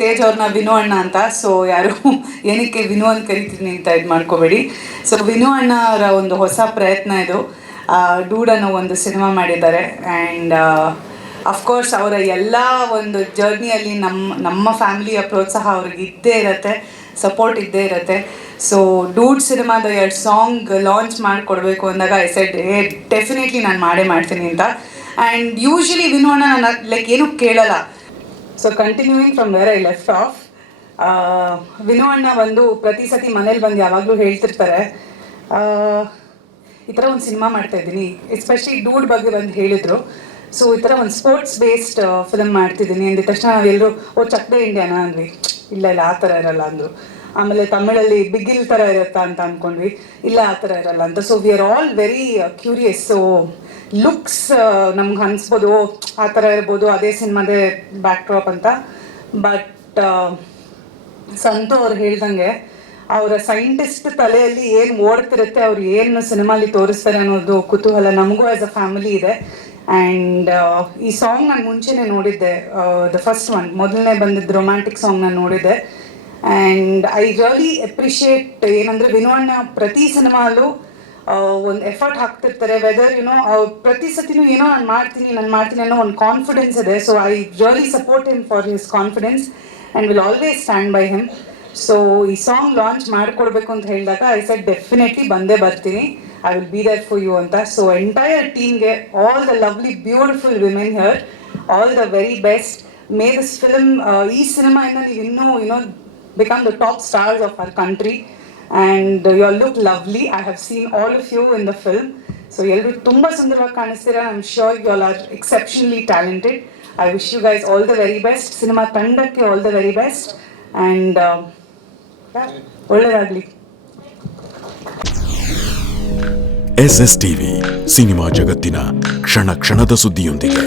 ತೇಜ್ ಅವ್ರನ್ನ ವಿನು ಅಣ್ಣ ಅಂತ. ಸೊ ಯಾರು ಏನಕ್ಕೆ ವಿನು ಅಂತ ಕರಿತೀನಿ ಅಂತ ಇದು ಮಾಡ್ಕೋಬೇಡಿ. ಸೊ ವಿನು ಅಣ್ಣ ಅವರ ಒಂದು ಹೊಸ ಪ್ರಯತ್ನ ಇದು. ಡೂಡ್ ಅನ್ನೋ ಒಂದು ಸಿನಿಮಾ ಮಾಡಿದ್ದಾರೆ. ಆ್ಯಂಡ್ ಅಫ್ಕೋರ್ಸ್ ಅವರ ಎಲ್ಲ ಒಂದು ಜರ್ನಿಯಲ್ಲಿ ನಮ್ಮ ಫ್ಯಾಮಿಲಿಯ ಪ್ರೋತ್ಸಾಹ ಅವ್ರಿಗೆ ಇದ್ದೇ ಇರುತ್ತೆ, ಸಪೋರ್ಟ್ ಇದ್ದೇ ಇರುತ್ತೆ. ಸೊ ಡೂಡ್ ಸಿನಿಮಾದ 2 ಸಾಂಗ್ ಲಾಂಚ್ ಮಾಡಿಕೊಡ್ಬೇಕು ಅಂದಾಗ ಐ ಸೆಡ್ ಡೆಫಿನೆಟ್ಲಿ ನಾನು ಮಾಡ್ತೀನಿ ಅಂತ. ಆ್ಯಂಡ್ ಯೂಶ್ವಲಿ ವಿನು ಅಣ್ಣ ನಾನು ಲೈಕ್ ಏನೂ ಕೇಳಲ್ಲ. So continuing from where I left of, Vinu ಅಣ್ಣ ಒಂದು ಪ್ರತಿ ಸತಿ ಮನೇಲಿ ಬಂದು ಯಾವಾಗಲೂ ಹೇಳ್ತಿರ್ತಾರೆ, ಈ ಥರ ಒಂದು ಸಿನಿಮಾ ಮಾಡ್ತಾಯಿದ್ದೀನಿ, ಎಸ್ಪೆಷಲಿ ಡೂಡ್ ಬಗ್ಗೆ ಬಂದು ಹೇಳಿದರು. ಸೊ ಈ ಥರ ಒಂದು ಸ್ಪೋರ್ಟ್ಸ್ ಬೇಸ್ಡ್ ಫಿಲಮ್ ಮಾಡ್ತಿದ್ದೀನಿ ಅಂದಿದ ತಕ್ಷಣ ನಾವೆಲ್ಲರೂ ಚಕ್ಡೆ ಇಂಡಿಯಾನ ಅಂದ್ವಿ. ಇಲ್ಲ ಆ ಥರ ಇರಲ್ಲ ಅಂದರು. ಆಮೇಲೆ ತಮಿಳಲ್ಲಿ ಬಿಗಿಲ್ ಥರ ಇರುತ್ತಾ ಅಂತ ಅಂದ್ಕೊಂಡ್ವಿ. ಇಲ್ಲ ಆ ಥರ ಇರಲ್ಲ ಅಂತ. So we are all very curious. So looks ನಮ್ಗೆ ಅನಿಸ್ಬೋದು ಆ ಥರ ಇರ್ಬೋದು, ಅದೇ ಸಿನಿಮಾದೇ ಬ್ಯಾಕ್ ಡ್ರಾಪ್ ಅಂತ. ಬಟ್ ಸಂತು ಅವ್ರು ಹೇಳ್ದಂಗೆ ಅವರ ಸೈಂಟಿಸ್ಟ್ ತಲೆಯಲ್ಲಿ ಏನು ಓಡ್ತಿರುತ್ತೆ, ಅವ್ರು ಏನು ಸಿನಿಮಾಲಿ ತೋರಿಸ್ತಾರೆ ಅನ್ನೋದು ಕುತೂಹಲ ನಮಗೂ ಆ್ಯಸ್ ಅ ಫ್ಯಾಮಿಲಿ ಇದೆ. ಆ್ಯಂಡ್ ಈ ಸಾಂಗ್ ನಾನು ಮುಂಚೆನೇ ನೋಡಿದ್ದೆ, ದ ಫಸ್ಟ್ ಒನ್, ಮೊದಲನೇ ಬಂದಿದ್ದು ರೊಮ್ಯಾಂಟಿಕ್ ಸಾಂಗ್ ನಾನು ನೋಡಿದ್ದೆ. ಆ್ಯಂಡ್ ಐ ರಿಯಲಿ ಅಪ್ರಿಷಿಯೇಟ್ ಏನಂದರೆ ವಿನು ಅಣ್ಣ ಪ್ರತಿ ಸಿನಿಮಾಲ್ಲೂ ಒಂದು ಎಫರ್ಟ್ ಹಾಕ್ತಿರ್ತಾರೆ. ವೆದರ್ ಪ್ರತಿ ಸತಿನೂ ಏನೋ ನಾನು ಮಾಡ್ತೀನಿ ಅನ್ನೋ ಒಂದು ಕಾನ್ಫಿಡೆನ್ಸ್ ಇದೆ. So I really support him for his confidence and will always stand by him. So ಈ ಸಾಂಗ್ ಲಾಂಚ್ ಮಾಡಿಕೊಡ್ಬೇಕು ಅಂತ ಹೇಳಿದಾಗ ಐ ಸೆಡ್ ಡೆಫಿನೆಟ್ಲಿ ಬಂದೇ ಬರ್ತೀನಿ, I will be there for you ಅಂತ. ಸೊ ಎಂಟೈರ್ ಟೀಮ್ಗೆ, all the lovely beautiful women here, all the very best. May this film, ಈ ಸಿನಿಮಾಯಿಂದ ನೀವು ಇನ್ನೂ become the top stars of our country, and you all look lovely. I have seen all of you in the film. So ಎಲ್ಲರೂ ತುಂಬ ಸುಂದರವಾಗಿ ಕಾಣಿಸ್ತೀರಾ. I'm sure you all are exceptionally talented. I wish you guys all the very best. Cinema ತಂಡಕ್ಕೆ all the very best. And ಒಳ್ಳೆಯದಾಗಲಿ. SS TV cinema ಜಗತ್ತಿನ ಕ್ಷಣ ಕ್ಷಣದ ಸುದ್ದಿಯೊಂದಿಗೆ.